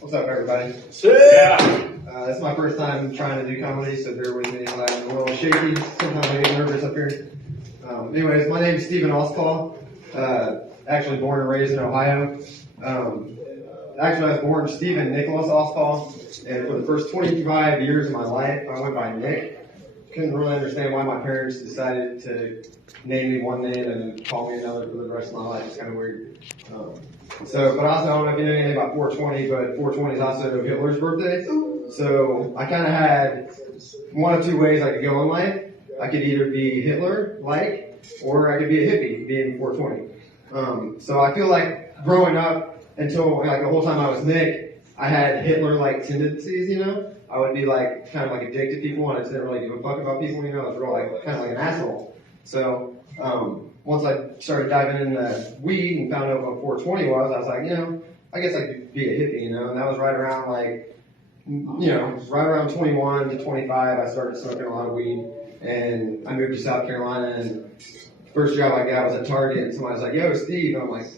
What's up, everybody? Yeah. It's my first time trying to do comedy, so bear with me. I'm a little shaky. Sometimes I get nervous up here. Anyways, my name is Stephen Oscall. Actually born and raised in Ohio. Actually, I was born Stephen Nicholas Oscall, and for the first 25 years of my life, I went by Nick. Couldn't really understand why my parents decided to name me one name and call me another for the rest of my life. It's kind of weird. But also, I don't know if you know anything about 420, but 420 is also Hitler's birthday. So I kind of had one of two ways I could go in life. I could either be Hitler-like, or I could be a hippie, being 420. So I feel like growing up, until like the whole time I was Nick, I had Hitler-like tendencies, you know? I would be like, kind of like a dick to people, and I didn't really give a fuck about people, you know? I was real like, kind of like an asshole. So, once I started diving into weed and found out what 420 was, I was like, you know, I guess I could be a hippie, you know? And that was right around like, you know, right around 21 to 25, I started smoking a lot of weed, and I moved to South Carolina, and first job I got was at Target, and somebody was like, yo, Steve, and I'm like,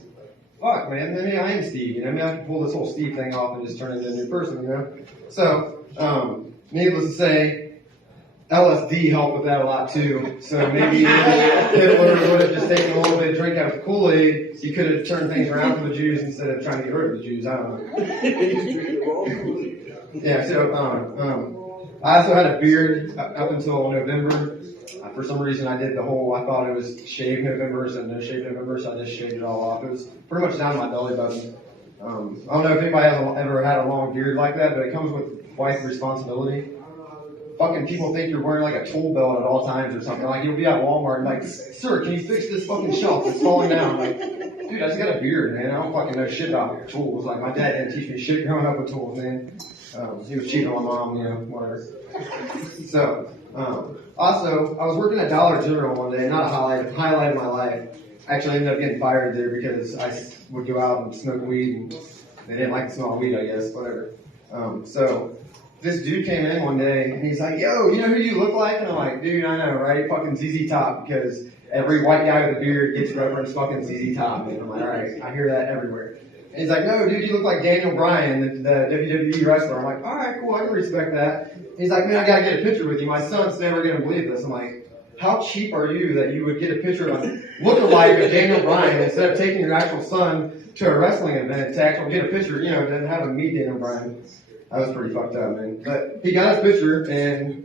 fuck, man, maybe I am Steve, you know, maybe I can pull this whole Steve thing off and just turn into a new person, you know? So, needless to say, LSD helped with that a lot too. So maybe if Hitler would have just taken a little bit of drink out of the Kool-Aid, he could have turned things around for the Jews instead of trying to get rid of the Jews. I don't know. Yeah, so, I also had a beard up until November. For some reason, I thought it was shave November, so no shave November, so I just shaved it all off. It was pretty much down to my belly button. I don't know if anybody has ever had a long beard like that, but it comes with quite responsibility. Fucking people think you're wearing like a tool belt at all times or something. Like you'll be at Walmart and like, sir, can you fix this fucking shelf? It's falling down. Like, dude, I just got a beard, man. I don't fucking know shit about tools. Like my dad didn't teach me shit growing up with tools, man. He was cheating on my mom, you know, whatever. So, also, I was working at Dollar General one day, not a highlight of my life. I actually ended up getting fired there because I would go out and smoke weed, and they didn't like the smell of weed, I guess, whatever. So, this dude came in one day, and he's like, yo, you know who you look like? And I'm like, dude, I know, right? Fucking ZZ Top, because every white guy with a beard gets referenced fucking ZZ Top. And I'm like, alright, I hear that everywhere. And he's like, no, dude, you look like Daniel Bryan, the WWE wrestler. I'm like, alright, cool, I can respect that. And he's like, man, I gotta get a picture with you. My son's never gonna believe this. I'm like, how cheap are you that you would get a picture of look-alike of Daniel Bryan instead of taking your actual son to a wrestling event to actually get a picture, you know, and have him meet Daniel Bryan? That was pretty fucked up, man. But he got his picture, and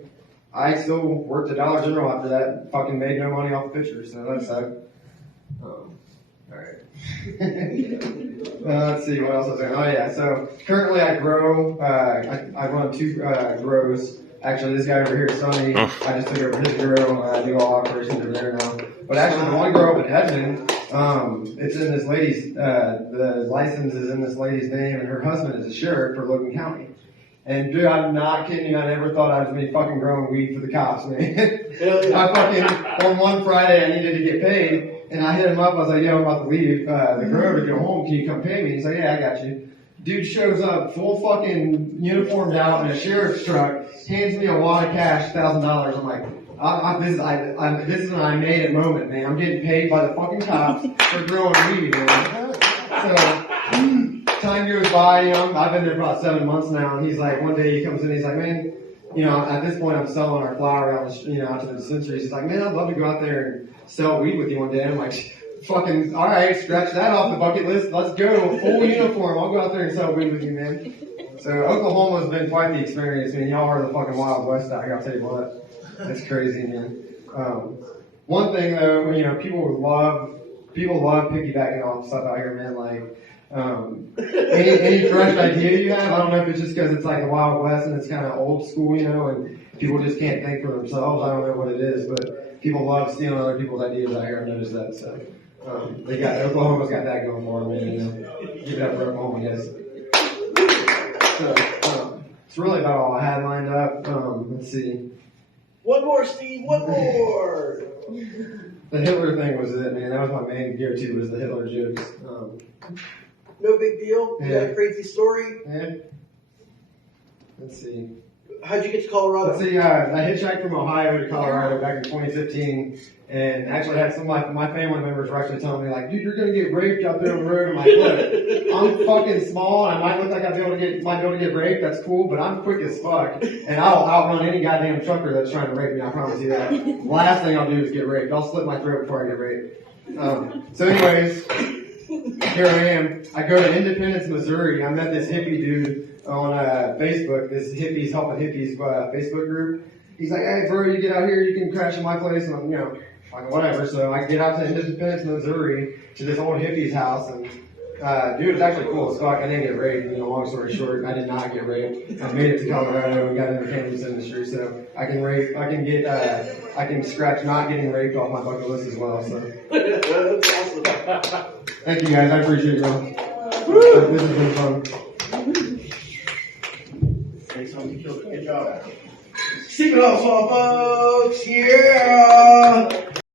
I still worked at Dollar General after that. Fucking made no money off the picture, so that sucked. Alright. Let's see, what else was there? Oh yeah, so currently I grow, I run two grows. Actually, this guy over here, Sonny, I just took over his grow. I do all operations over there now. But actually, the one grow up in Edmond, it's in this lady's, the license is in this lady's name, and her husband is a sheriff for Logan County. And dude, I'm not kidding you, I never thought I was going to be fucking growing weed for the cops, man. I fucking, on one Friday, I needed to get paid, and I hit him up, I was like, yo, I'm about to leave the grow to go home, can you come pay me? He's like, yeah, I got you. Dude shows up, full fucking uniformed out in a sheriff's truck, hands me a wad of cash, $1,000. I'm like, this is an I made it moment, man. I'm getting paid by the fucking cops for growing weed, man. So, time goes by, you know, I've been there for about 7 months now, and he's like, one day he comes in, he's like, man, you know, at this point I'm selling our flower out, you know, out to the dispensaries. He's like, man, I'd love to go out there and sell weed with you one day. I'm like, fucking, alright, scratch that off the bucket list, let's go, full uniform, I'll go out there and sell weed with you, man. So Oklahoma's been quite the experience, man. Y'all are the fucking Wild West out here, I'll tell you what. It's crazy, man. One thing though, you know, people love piggybacking off stuff out here, man. Like, any fresh idea you have, I don't know if it's just because it's like the Wild West and it's kind of old school, you know, and people just can't think for themselves. I don't know what it is, but people love stealing other people's ideas out here. I've noticed that. So, Oklahoma's got that going for them, man. You know, give it up for Oklahoma, yes. So, it's really about all I had lined up. Let's see. One more, Steve, one more! The Hitler thing was it, man. That was my main go-to, was the Hitler jokes. No big deal? Yeah. You got a crazy story? Yeah. Let's see. How'd you get to Colorado? Let's see, I hitchhiked from Ohio to Colorado back in 2015, And actually had some of my family members were actually telling me like, dude, you're gonna get raped out there on the road. I'm like, look, I'm fucking small and I might look like might be able to get raped, that's cool, but I'm quick as fuck. And I'll outrun any goddamn trucker that's trying to rape me, I promise you that. Last thing I'll do is get raped. I'll slit my throat before I get raped. So anyways, here I am. I go to Independence, Missouri. I met this hippie dude on Facebook, this Hippies Helping Hippies Facebook group. He's like, hey bro, you get out here, you can crash in my place, and I'm, you know, like whatever. So I get out to Independence, Missouri, to this old hippie's house, and dude, it's actually cool as fuck. I didn't get raped. You know, long story short, I did not get raped. I made it to Colorado and got into the cannabis industry, so I can scratch not getting raped off my bucket list as well. So That's awesome. thank you guys, I appreciate y'all. This has been fun. Thanks, homie. Good job. Stephen Oswald, folks. Yeah.